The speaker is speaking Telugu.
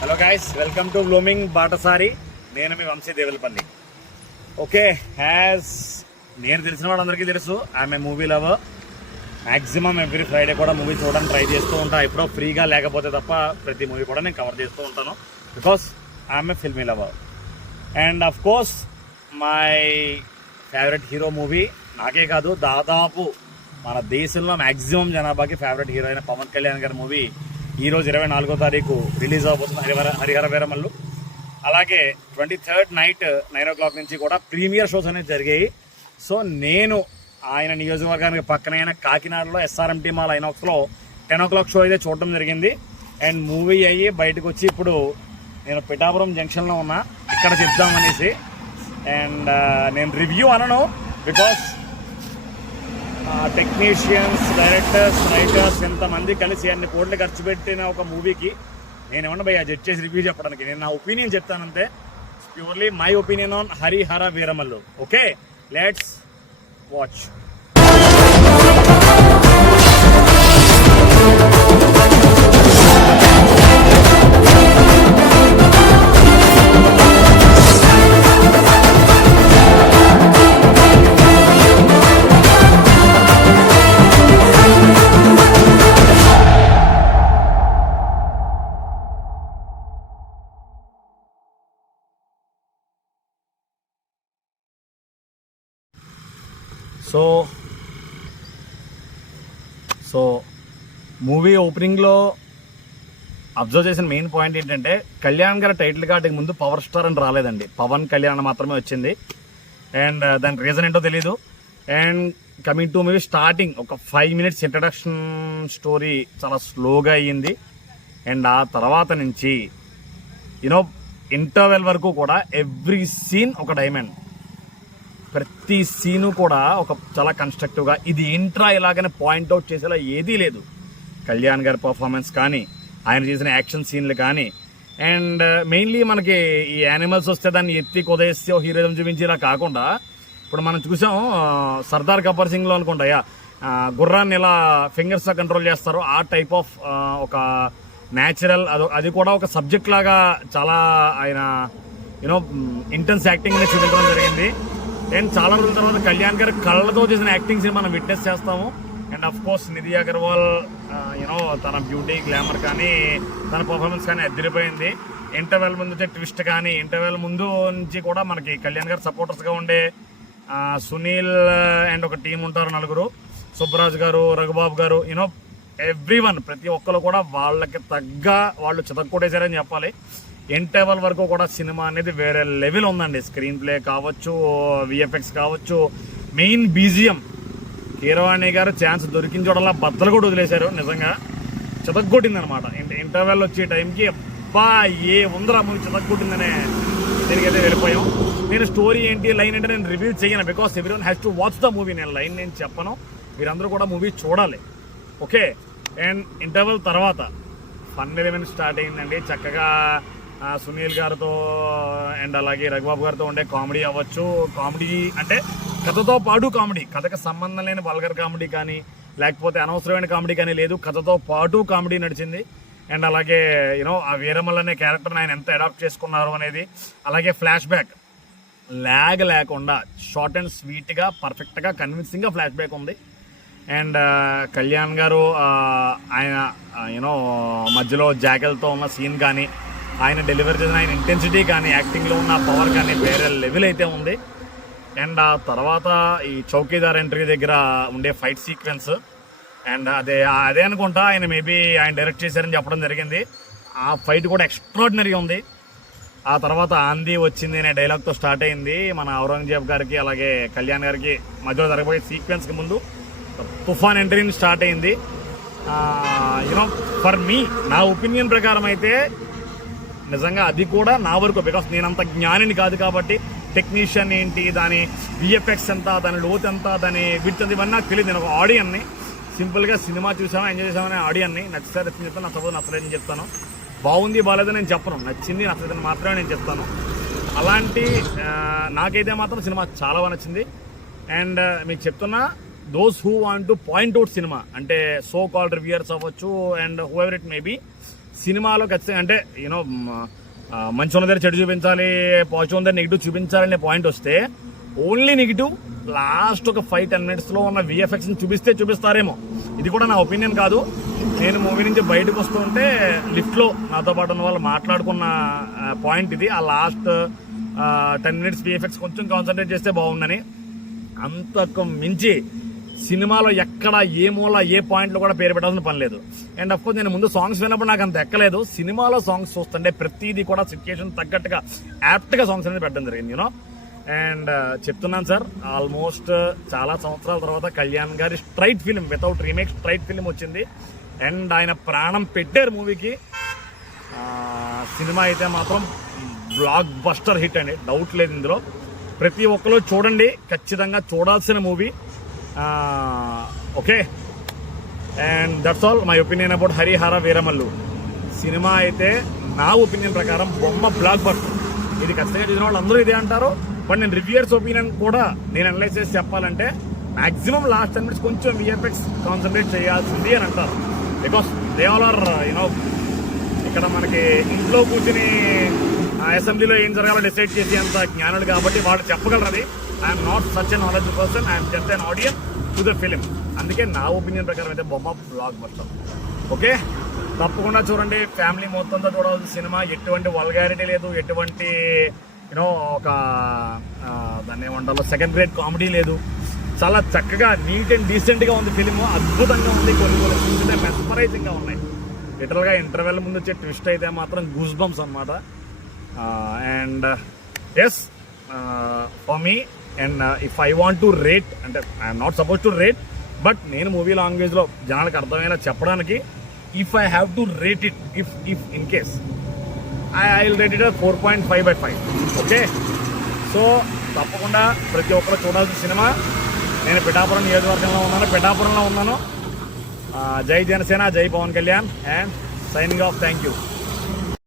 Hello guys, welcome to blooming బాటసారి. నేను మీ వంశీ దేవులపల్లి. ఓకే, హ్యాస్ నేను తెలిసిన వాళ్ళందరికీ తెలుసు, I'm a movie lover. Maximum every Friday కూడా మూవీ చూడడానికి ట్రై చేస్తూ ఉంటాను. ఎప్పుడో ఫ్రీగా లేకపోతే తప్ప ప్రతి మూవీ కూడా నేను కవర్ చేస్తూ ఉంటాను, because I'm a filmy lover. And of course my favourite hero movie, నాకే కాదు దాదాపు మన దేశంలో మ్యాక్సిమం జనాభాకి ఫేవరెట్ హీరో అయిన పవన్ కళ్యాణ్ గారి మూవీ ఈరోజు 24వ తారీఖు రిలీజ్ అవబోతుంది, హరిహర వీరమల్లు. అలాగే 23rd నైట్ 9 o'clock నుంచి కూడా ప్రీమియర్ షోస్ అనేవి జరిగాయి. సో నేను ఆయన నియోజకవర్గానికి పక్కనైన కాకినాడలో SRMT మాల్ ఐనాక్స్లో 10 o'clock షో అయితే చూడటం జరిగింది. అండ్ మూవీ అయ్యి బయటకు వచ్చి ఇప్పుడు నేను పిఠాపురం జంక్షన్లో ఉన్నా, ఇక్కడ చెప్దామనేసి. అండ్ నేను రివ్యూ అనను, బికాస్ టెక్నీషియన్స్, డైరెక్టర్స్, రైటర్స్ ఎంతమంది కలిసి అన్ని కోట్లు ఖర్చు పెట్టిన ఒక మూవీకి నేనేమన్నా భయ్యా జడ్జ్ చేసి రివ్యూ చెప్పడానికి. నేను నా ఒపీనియన్ చెప్తానంతే, purely my opinion on Harihara Veeramallu. Okay, let's watch. So movie ఓపెనింగ్లో అబ్జర్వ్ చేసిన మెయిన్ పాయింట్ ఏంటంటే, కళ్యాణ్ గారి టైటిల్ కార్డుకి ముందు పవర్ స్టార్ అని రాలేదండి, పవన్ కళ్యాణ్ మాత్రమే వచ్చింది. అండ్ దానికి రీజన్ ఏంటో తెలీదు. And coming to movie starting ఒక 5 minutes ఇంట్రడక్షన్ స్టోరీ చాలా స్లోగా అయ్యింది. అండ్ ఆ తర్వాత నుంచి ఇంటర్వెల్ వరకు కూడా ఎవ్రీ సీన్ ఒక డైమండ్. ప్రతి సీను కూడా ఒక చాలా కన్స్ట్రక్టివ్గా, ఇది ఇంట్రా ఇలాగనే పాయింట్అవుట్ చేసేలా ఏదీ లేదు. కళ్యాణ్ గారి పర్ఫార్మెన్స్ కానీ, ఆయన చేసిన యాక్షన్ సీన్లు కానీ, అండ్ మెయిన్లీ మనకి ఈ యానిమల్స్ వస్తే దాన్ని ఎత్తి కొదేసి హీరోయిజం చూపించేలా కాకుండా, ఇప్పుడు మనం చూసాం సర్దార్ గబ్బర్ సింగ్లో అనుకుంటాయా, గుర్రాన్ని ఇలా ఫింగర్స్తో కంట్రోల్ చేస్తారు, ఆ టైప్ ఆఫ్ ఒక న్యాచురల్, అది కూడా ఒక సబ్జెక్ట్ లాగా చాలా ఆయన ఇంటెన్స్ యాక్టింగ్ అనేది చూపించడం జరిగింది. అండ్ చాలా రోజుల తర్వాత కళ్యాణ్ గారి కళ్ళతో చేసిన యాక్టింగ్స్ మనం విట్నెస్ చేస్తాము. And of course Nidhi Agarwal తన బ్యూటీ, గ్లామర్ కానీ, తన పర్ఫార్మెన్స్ కానీ అదిరిపోయింది. ఇంటర్వెల్ ముందు వచ్చే ట్విస్ట్ కానీ, ఇంటర్వెల్ ముందు నుంచి కూడా మనకి కళ్యాణ్ గారు సపోర్టర్స్గా ఉండే సునీల్ అండ్ ఒక టీం ఉంటారు, 4, సుబ్బరాజ్ గారు, రఘుబాబు గారు, ఎవ్రీవన్, ప్రతి ఒక్కరు కూడా వాళ్ళకి తగ్గ వాళ్ళు చితక్కొట్టేశారని చెప్పాలి. ఇంటర్వెల్ వరకు కూడా సినిమా అనేది వేరే లెవెల్ ఉందండి. స్క్రీన్ ప్లే కావచ్చు, VFX కావచ్చు, మెయిన్ BGM. కీరవాణి గారు ఛాన్స్ దొరికిన చోటలా బద్దలు కూడా వదిలేశారు, నిజంగా చితక్కొట్టింది అనమాట. ఇంటర్వెల్ వచ్చే టైంకి అబ్బా ఏ ఉందరా మూవీ చితక్కొట్టిందనే దీనికైతే వెళ్ళిపోయాం. నేను స్టోరీ ఏంటి, లైన్ ఏంటి నేను రివ్యూ చేయను, because everyone has to watch the movie. నేను లైన్ నేను చెప్పను, మీరందరూ కూడా మూవీ చూడాలి. ఓకే, అండ్ ఇంటర్వెల్ తర్వాత ఫన్ ఎలిమెంట్ స్టార్ట్ అయిందండి. చక్కగా సునీల్ గారితో అండ్ అలాగే రఘుబాబు గారితో ఉండే కామెడీ అవ్వచ్చు. కామెడీ అంటే కథతో పాటు కామెడీ, కథకు సంబంధం లేని వల్గర్ కామెడీ కానీ, లేకపోతే అనవసరమైన కామెడీ కానీ లేదు, కథతో పాటు కామెడీ నడిచింది. అండ్ అలాగే ఆ వీరమల్ అనే క్యారెక్టర్ని ఆయన ఎంత అడాప్ట్ చేసుకున్నారు అనేది, అలాగే ఫ్లాష్ బ్యాక్ ల్యాగ్ లేకుండా షార్ట్ అండ్ స్వీట్గా, పర్ఫెక్ట్గా, కన్విన్సింగ్గా ఫ్లాష్ బ్యాక్ ఉంది. అండ్ కళ్యాణ్ గారు ఆయన మధ్యలో జాకెల్తో ఉన్న సీన్ కానీ, ఆయన డెలివరీ చేసిన ఆయన ఇంటెన్సిటీ కానీ, యాక్టింగ్లో ఉన్న పవర్ కానీ వేరే లెవెల్ అయితే ఉంది. అండ్ ఆ తర్వాత ఈ చౌకీదార్ ఎంట్రీ దగ్గర ఉండే ఫైట్ సీక్వెన్స్, అండ్ అదే అనుకుంటా ఆయన మేబీ ఆయన డైరెక్ట్ చేశారని చెప్పడం జరిగింది. ఆ ఫైట్ కూడా ఎక్స్ట్రాడినరీగా ఉంది. ఆ తర్వాత ఆంధీ వచ్చింది అనే డైలాగ్తో స్టార్ట్ అయింది. మన ఔరంగజేబ్ గారికి అలాగే కళ్యాణ్ గారికి మధ్యలో జరగబోయే సీక్వెన్స్కి ముందు తుఫాన్ ఎంట్రీని స్టార్ట్ అయింది. ఫర్ మీ, నా ఒపీనియన్ ప్రకారం అయితే నిజంగా అది కూడా నా వరకు, బికాస్ నేను అంత జ్ఞానిని కాదు కాబట్టి టెక్నీషియన్ ఏంటి, దాని VFX ఎంత, దాని లోతు ఎంత, దాని విడ్త్ ఎంత, ఇవన్నీ నాకు తెలియదు. నేను ఒక ఆడియన్ని, సింపుల్గా సినిమా చూసామా ఎంజాయ్ చేసామనే ఆడియన్ని. నచ్చితే నచ్చింది చెప్తాను, నచ్చదు నచ్చలేదని చెప్తాను, బాగుంది బాగాలేదని నేను చెప్పను, నచ్చింది నచ్చలేదని మాత్రమే నేను చెప్తాను. అలాంటి నాకైతే మాత్రం సినిమా చాలా బాగా నచ్చింది. అండ్ మీకు చెప్తున్నా, those who want to point out cinema, అంటే సో కాల్డ్ రివ్యూయర్స్ అవ్వచ్చు and whoever it may be, సినిమాలో ఖచ్చితంగా అంటే యూనో మంచి ఉన్న దగ్గర చెడు చూపించాలి, పాజిటివ్ ఉన్న దగ్గర నెగిటివ్ చూపించాలనే పాయింట్ వస్తే ఓన్లీ నెగిటివ్ లాస్ట్ ఒక 5-10 మినిట్స్లో ఉన్న విఎఫ్ఎక్స్ని చూపిస్తారేమో. ఇది కూడా నా ఒపీనియన్ కాదు. నేను మూవీ నుంచి బయటకు వస్తుంటే లిఫ్ట్లో నాతో పాటు ఉన్న వాళ్ళు మాట్లాడుకున్న పాయింట్ ఇది. ఆ లాస్ట్ 10 మినిట్స్ విఎఫ్ఎక్స్ కొంచెం కాన్సన్ట్రేట్ చేస్తే బాగుందని. అంతకు మించి సినిమాలో ఎక్కడ ఏ మూల ఏ పాయింట్లో కూడా పేరు పెట్టాల్సిన పని లేదు. అండ్ అఫ్కోర్స్ నేను ముందు సాంగ్స్ విన్నప్పుడు నాకు అంత ఎక్కలేదు. సినిమాలో సాంగ్స్ చూస్తుంటే ప్రతిదీ కూడా సిచ్యుయేషన్ తగ్గట్టుగా యాప్ట్గా సాంగ్స్ అనేది పెట్టడం జరిగింది యూనో. అండ్ చెప్తున్నాను సార్, ఆల్మోస్ట్ చాలా సంవత్సరాల తర్వాత కళ్యాణ్ గారి straight film without remake straight film వచ్చింది. అండ్ ఆయన ప్రాణం పెట్టారు మూవీకి. సినిమా అయితే మాత్రం బ్లాక్ బస్టర్ హిట్ అండి, డౌట్ లేదు ఇందులో. ప్రతి ఒక్కరు చూడండి, ఖచ్చితంగా చూడాల్సిన movie. Okay, and that's all my opinion about Harihara Veeramallu cinema. అయితే నా ఒపీనియన్ ప్రకారం బొమ్మ బ్లాక్ బస్టర్. ఇది ఖచ్చితంగా చూసిన వాళ్ళు అందరూ ఇదే అంటారు. బట్ నేను రివ్యూయర్స్ ఒపీనియన్ కూడా నేను అనలైజ్ చేసి చెప్పాలంటే మాక్సిమం లాస్ట్ 10 మినిట్స్ కొంచెం విఎఫ్ఎక్స్ కాన్సన్ట్రేట్ చేయాల్సింది అని అంటారు. Because they all are you know ఇక్కడ మనకి ఇంట్లో కూర్చుని అసెంబ్లీలో ఏం జరగాలో డిసైడ్ చేసి అంత జ్ఞానులు కాబట్టి వాళ్ళు చెప్పగలరు. అది I'm not such a knowledge person, I'm just an audience to the film. అందుకే నా ఒపీనియన్ ప్రకారం అయితే బొమ్మ బ్లాక్ బస్టర్. ఓకే, తప్పకుండా చూడండి, ఫ్యామిలీ మొత్తంతో చూడాల్సిన సినిమా. ఎటువంటి వల్గారిటీ లేదు, ఎటువంటి యూనో ఒక దాన్ని ఏమంటారో సెకండ్ గ్రేడ్ కామెడీ లేదు. చాలా చక్కగా నీట్ అండ్ డీసెంట్గా ఉంది ఫిలిం. అద్భుతంగా ఉంది. కొన్ని సీన్స్ మెస్మరైజింగ్గా ఉన్నాయి. లిటరల్గా ఇంటర్వెల్ ముందు వచ్చే ట్విస్ట్ అయితే మాత్రం గూస్ బంప్స్ అనమాట. And as for me, and if I want to rate, అంటే I'm not suppose to rate, but నేను మూవీ లాంగ్వేజ్లో జనాలకు అర్థమయ్యేలా చెప్పడానికి, if I have to rate it, if in case I will rate it 4.5/5. Okay, so తప్పకుండా ప్రతి ఒక్కరు చూడాల్సిన సినిమా. నేను పిఠాపురం నియోజకవర్గంలో ఉన్నాను. జై జనసేన, జై Pawan Kalyan, and signing off. Thank you.